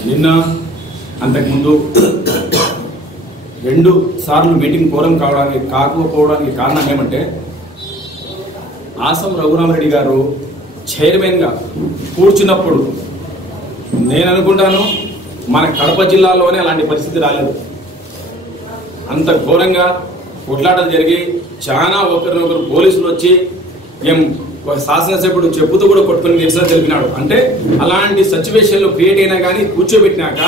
నిన్న అంతకుముందు రెండు సార్లు మీటింగ్ కోరం కావడానికి కాకపోవడానికి కారణం ఏమంటే ఆసం రఘురామరెడ్డి గారు చైర్మన్గా కూర్చున్నప్పుడు నేను అనుకుంటాను మన కడప జిల్లాలోనే అలాంటి పరిస్థితి రాలేదు. అంత ఘోరంగా కొట్లాటలు జరిగి చాలా ఒకరినొకరు పోలీసులు వచ్చి మేము ఒక శాసనసభ్యుడు చెప్పుతూ కూడా కొట్టుకుని నిరసన తెలిపినాడు. అంటే అలాంటి సిచ్యువేషన్లు క్రియేట్ అయినా కానీ కూర్చోబెట్టినాక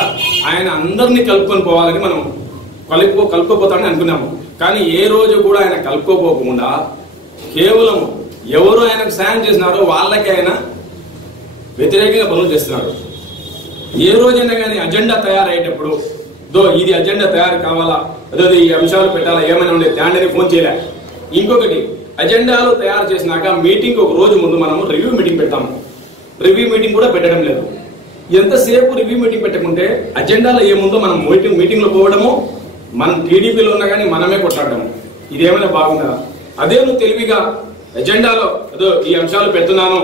ఆయన అందరినీ కలుపుకొని పోవాలని మనం కలుపుకో కలుపుకోపోతామని అనుకున్నాము. కానీ ఏ రోజు కూడా ఆయన కలుపుకోపోకుండా కేవలం ఎవరు ఆయనకు సాయం చేసినారో వాళ్ళకి ఆయన వ్యతిరేకంగా పనులు చేస్తున్నాడు. ఏ రోజైనా కానీ అజెండా తయారయ్యేటప్పుడు దో ఇది అజెండా తయారు కావాలా? అదో ఈ అంశాలు పెట్టాలా? ఏమైనా ఉండే దాండని ఫోన్ చేయలే. ఇంకొకటి అజెండాలు తయారు చేసినాక మీటింగ్ ఒక రోజు ముందు మనము రివ్యూ మీటింగ్ పెడతాము. రివ్యూ మీటింగ్ కూడా పెట్టడం లేదు. ఎంతసేపు రివ్యూ మీటింగ్ పెట్టకుంటే అజెండాలో ఏముందో మనం మీటింగ్ మీటింగ్లో పోవడము మనం టీడీపీలో ఉన్నా కానీ మనమే కొట్లాడము ఇదేమైనా బాగుందా? అదే నువ్వు తెలివిగా ఎజెండాలో ఏదో ఈ అంశాలు పెడుతున్నాను.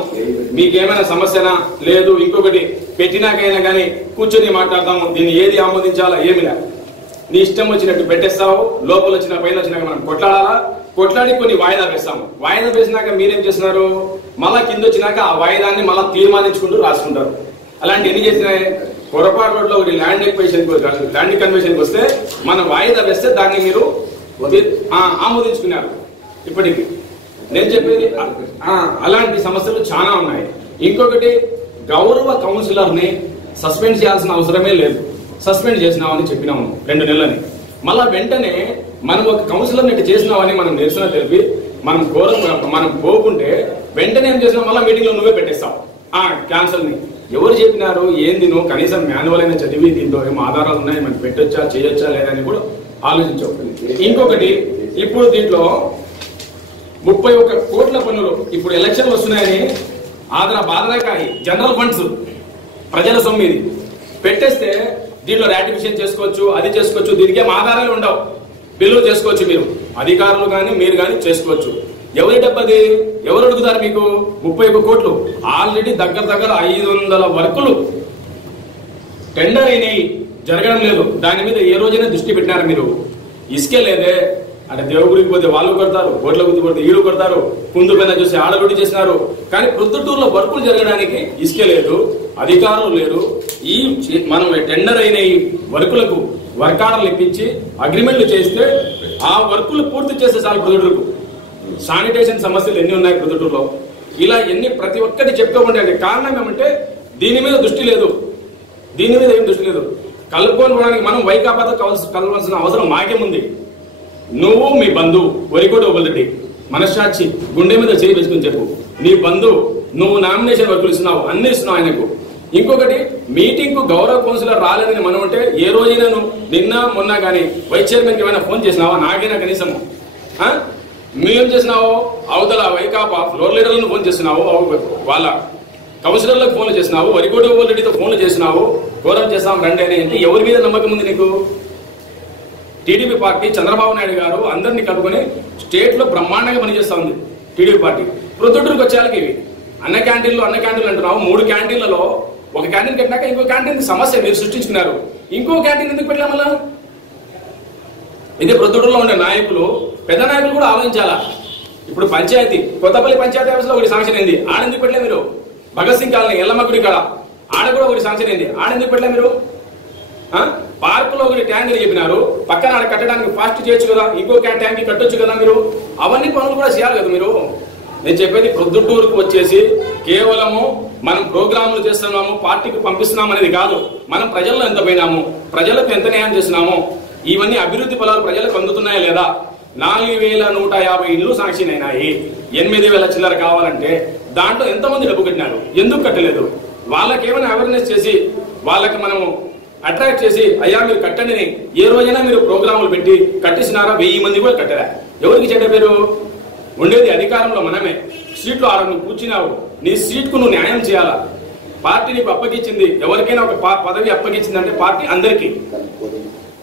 మీకేమైనా సమస్యనా? లేదు. ఇంకొకటి పెట్టినాకైనా కానీ కూర్చొని మాట్లాడతాము. దీన్ని ఏది ఆమోదించాలా? ఏమి నీ ఇష్టం వచ్చినట్టు పెట్టేస్తావు. లోపల వచ్చిన పైన వచ్చినాక మనం కొట్లాడాలా? కొట్లాడి కొన్ని వాయిదా వేస్తాము. వాయిదా వేసినాక మీరేం చేస్తున్నారు? మళ్ళా కింద వచ్చినాక ఆ వాయిదాన్ని మళ్ళా తీర్మానించుకుంటూ రాసుకుంటారు. అలాంటి ఎన్ని చేసినాయి పొరపాటు రోడ్లో ఒకటి ల్యాండ్ ఎక్వేషన్ ల్యాండ్ కన్వెన్షన్కి వస్తే మనం వాయిదా వేస్తే దాన్ని మీరు ఆమోదించుకున్నారు. ఇప్పటికి. నేను చెప్పేది అలాంటి సమస్యలు చాలా ఉన్నాయి. ఇంకొకటి గౌరవ కౌన్సిలర్ని సస్పెండ్ చేయాల్సిన అవసరమే లేదు. సస్పెండ్ చేసినామని చెప్పినాము రెండు నెలలని. మళ్ళా వెంటనే మనం ఒక కౌన్సిలర్ ఇట్లా చేసినామని మనం నిరసన తెలిపి మనం ఘోరం మనం పోకుంటే వెంటనే ఏం చేసినాం? మళ్ళీ మీటింగ్లో నువ్వే పెట్టేస్తావు. ఆ క్యాన్సల్ని ఎవరు చెప్పినారు? ఏంది నువ్వు కనీసం మాన్యువల్ అయినా చదివి దీంట్లో ఏం ఆధారాలు ఉన్నాయి? మనకి పెట్టొచ్చా? చేయొచ్చా లేదని కూడా ఆలోచించవు ఇంకొకటి ఇప్పుడు దీంట్లో ముప్పై ఒక్క కోట్ల పన్నులు ఇప్పుడు ఎలక్షన్లు వస్తున్నాయని ఆదర బాధనకాయి జనరల్ ఫండ్స్ ప్రజల సొమ్ము ఇది పెట్టేస్తే దీంట్లో రాటిఫికేషన్ చేసుకోవచ్చు అది చేసుకోవచ్చు దీనికి ఏం ఆధారాలు ఉండవు. బిల్లు చేసుకోవచ్చు మీరు. అధికారులు కానీ మీరు కానీ చేసుకోవచ్చు. ఎవరి డబ్బది? ఎవరు అడుగుతారు మీకు? ముప్పై ఒక్క కోట్లు. ఆల్రెడీ దగ్గర దగ్గర ఐదు వందల వర్కులు టెండర్ అయినాయి. జరగడం లేదు. దాని మీద ఏ రోజైనా దృష్టి పెట్టినారు మీరు? ఇసుకే లేదే. అంటే దేవుడికి పోతే వాళ్ళు కొడతారు ఓట్ల గుర్తు కొడితే ఈడు కొడతారు కుందు పైన చూసి ఆడగొట్టి చేసినారు. కానీ ప్రొద్దుటూరులో వర్కులు జరగడానికి ఇసుకే లేదు అధికారులు లేరు ఈ మనం టెండర్ అయిన ఈ వర్కులకు వర్క్ ఆర్డర్లు ఇప్పించి అగ్రిమెంట్లు చేస్తే ఆ వర్కులు పూర్తి చేస్తే చాలు ప్రొద్దుటూరుకు. శానిటేషన్ సమస్యలు ఎన్ని ఉన్నాయి ప్రొద్దుటూరులో? ఇలా ఎన్ని ప్రతి ఒక్కటి చెప్పుకోకుండా కారణం ఏమంటే దీని మీద దృష్టి లేదు. దీని మీద ఏం దృష్టి లేదు. కలుపుకొని పోవడానికి మనం వైకాపాతో కలవాల్సిన అవసరం మాకేముంది? నువ్వు మీ బంధువు వరికోట ఒకటి మనస్సాక్షి గుండె మీద చేయి వేసుకుని చెప్పు. నీ బంధువు నువ్వు నామినేషన్ వర్కులు ఇస్తున్నావు అన్ని ఇస్తున్నావు ఆయనకు. ఇంకొకటి మీటింగ్కు గౌరవ కౌన్సిలర్ రాలేదని మనం అంటే ఏ రోజైనా నువ్వు నిన్న మొన్న కానీ వైస్ చైర్మన్కి ఏమైనా ఫోన్ చేసినావా? నాకైనా కనీసం ఆ? నువ్వేం చేసినావు? అవతల వైకాపా ఫ్లోర్ లీడర్లను ఫోన్ చేసినావు? వాళ్ళ కౌన్సిలర్లకు ఫోన్లు చేసినావు? వరికోట రెడ్డితో ఫోన్లు చేసినావు? ఘోరం చేస్తాం రండి అని అంటే ఎవరి మీద నమ్మకం ఉంది నీకు? టీడీపీ పార్టీ చంద్రబాబు నాయుడు గారు అందరినీ కలుపుకొని స్టేట్లో బ్రహ్మాండంగా పనిచేస్తా ఉంది టీడీపీ పార్టీ. ప్రొద్దుటూరుకు వచ్చేయాలకి ఇవి. అన్న క్యాంటీన్లు అన్న క్యాంటీన్లు అంటున్నావు. మూడు క్యాంటీన్లలో ఒక క్యాంటీన్ కట్టినాక ఇంకో క్యాంటీన్ సమస్య మీరు సృష్టించుకున్నారు. ఇంకో క్యాంటీన్ ఎందుకు పెట్టలే మళ్ళా? ఇది ప్రొద్దుటూరులో ఉండే నాయకులు పెద్ద నాయకులు కూడా ఆలోచించాలా? ఇప్పుడు పంచాయతీ కొత్తపల్లి పంచాయతీ ఆఫీస్లో ఒకటి సాంక్షన్ అయింది. ఆడెందుకు పెట్టలే మీరు? భగత్ సింగ్ కాలనీ ఎల్లమ్మ గుడి కాడ. ఆడ కూడా ఒకటి సాంక్షన్ అయింది. ఆడెందుకు పెట్టలే మీరు? ఒకటి ట్యాంక్ అని చెప్పినారు. పక్కన ఆడ కట్టడానికి ఫాస్ట్ చేయొచ్చు కదా ఇంకో ట్యాంక్ కట్టొచ్చు కదా మీరు? అవన్నీ పనులు కూడా చేయాలి కదా మీరు? నేను చెప్పేది ప్రొద్దుటూరుకు వచ్చేసి కేవలము మనం ప్రోగ్రాములు చేస్తున్నాము పార్టీకి పంపిస్తున్నాం అనేది కాదు. మనం ప్రజల్లో ఎంత పోయినాము ప్రజలకు ఎంత న్యాయం చేస్తున్నాము ఇవన్నీ అభివృద్ధి ఫలాలు ప్రజలకు అందుతున్నాయా లేదా? నాలుగు వేల నూట యాభై ఇల్లు శాంక్షన్ అయినాయి. ఎనిమిది వేల చిల్లర కావాలంటే దాంట్లో ఎంతమంది డబ్బు కట్టినారు? ఎందుకు కట్టలేదు? వాళ్ళకేమైనా అవేర్నెస్ చేసి వాళ్ళకి మనము అట్రాక్ట్ చేసి అయ్యా మీరు కట్టండి అని ఏ రోజైనా మీరు ప్రోగ్రాములు పెట్టి కట్టేసినారా? వెయ్యి మంది కూడా కట్టరా? ఎవరికి చెడ్డ పేరు? ఉండేది అధికారంలో మనమే. సీట్లు ఆడ నువ్వు కూర్చున్నావు. నీ సీట్కు నువ్వు న్యాయం చేయాలా? పార్టీ నీకు అప్పగించింది ఎవరికైనా ఒక పా- పదవి అప్పగించిందంటే పార్టీ అందరికీ.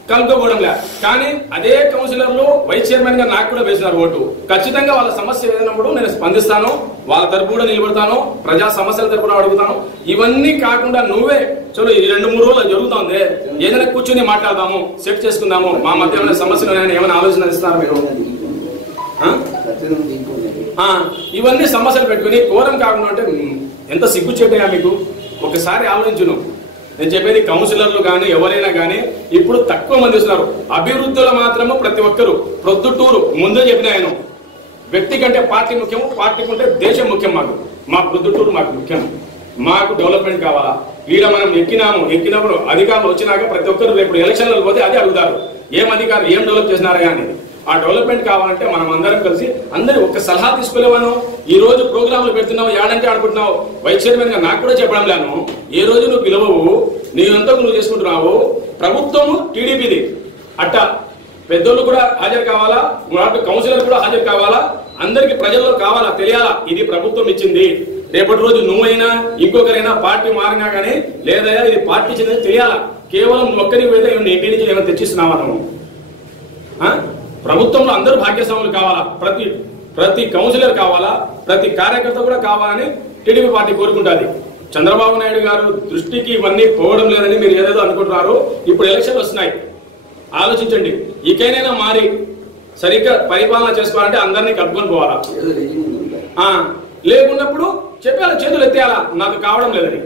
కలుపుకోవడం లే కానీ అదే కౌన్సిలర్లు వైస్ చైర్మన్గా నాకు కూడా వేసినారు ఓటు. ఖచ్చితంగా వాళ్ళ సమస్య ఏదైనప్పుడు నేను స్పందిస్తాను వాళ్ళ తరపు కూడా నిలబడతాను ప్రజా సమస్యల తరపున అడుగుతాను. ఇవన్నీ కాకుండా నువ్వే చలో ఈ రెండు మూడు రోజులు జరుగుతుంది ఏదైనా కూర్చొని మాట్లాడదాము సెట్ చేసుకుందాము మా మధ్య ఏమైనా సమస్యలు ఏమైనా ఆలోచన ఇస్తారా మీరు? ఇవన్నీ సమస్యలు పెట్టుకుని ఘోరం కాకుండా అంటే ఎంత సిగ్గు చెప్పాయా మీకు? ఒకసారి ఆలోచించును. నేను చెప్పేది కౌన్సిలర్లు కానీ ఎవరైనా కానీ ఇప్పుడు తక్కువ మంది వస్తున్నారు. అభివృద్ధిలో మాత్రము ప్రతి ఒక్కరు ప్రొద్దుటూరు ముందే చెప్పిన ఆయన వ్యక్తి కంటే పార్టీ ముఖ్యం పార్టీ కంటే దేశం ముఖ్యం మాకు. మా ప్రొద్దుటూరు మాకు ముఖ్యం. మాకు డెవలప్మెంట్ కావాలా? వీళ్ళ మనం ఎక్కినాము ఎక్కినప్పుడు అధికారులు వచ్చినాక ప్రతి ఒక్కరు రేపు ఎలక్షన్లకు పోతే అదే అడుగుతారు. ఏం అధికారులు ఏం డెవలప్ చేసినారా కానీ? ఆ డెవలప్మెంట్ కావాలంటే మనం అందరం కలిసి అందరి ఒక సలహా తీసుకోలేవాను ఈ రోజు ప్రోగ్రాంలు పెడుతున్నావు ఏడంటే ఆడుకుంటున్నావు. వైస్ చైర్మన్గా నాకు కూడా చెప్పడం లేను. ఏ రోజు నువ్వు పిలవవు నీవంతకు నువ్వు చేసుకుంటున్నావు ప్రభుత్వము టీడీపీది. అట్ట పెద్దోళ్ళు కూడా హాజరు కావాలా? వాటి కౌన్సిలర్ కూడా హాజరు కావాలా? అందరికి ప్రజల్లో కావాలా తెలియాలా? ఇది ప్రభుత్వం ఇచ్చింది. రేపటి రోజు నువ్వైనా ఇంకొకరైనా పార్టీ మారినా కానీ లేదా ఇది పార్టీ చెందింది తెలియాలా? కేవలం ఒక్కరికి పోతే ఏమైనా ఇంటి నుంచి ఏమైనా తెచ్చిస్తున్నావా నువ్వు? ప్రభుత్వంలో అందరూ భాగ్యస్వాములు కావాలా? ప్రతి ప్రతి కౌన్సిలర్ కావాలా? ప్రతి కార్యకర్త కూడా కావాలని టీడీపీ పార్టీ కోరుకుంటుంది. చంద్రబాబు నాయుడు గారు దృష్టికి ఇవన్నీ పోవడం లేదని మీరు ఏదేదో అనుకుంటున్నారు. ఇప్పుడు ఎలక్షన్లు వస్తున్నాయి. ఆలోచించండి. ఇకైనా మారి సరిగ్గా పరిపాలన చేసుకోవాలంటే అందరినీ కలుపుకొని పోవాలా? లేకున్నప్పుడు చెప్పాలి చేతులు ఎత్తేయాలా? నాకు కావడం లేదని.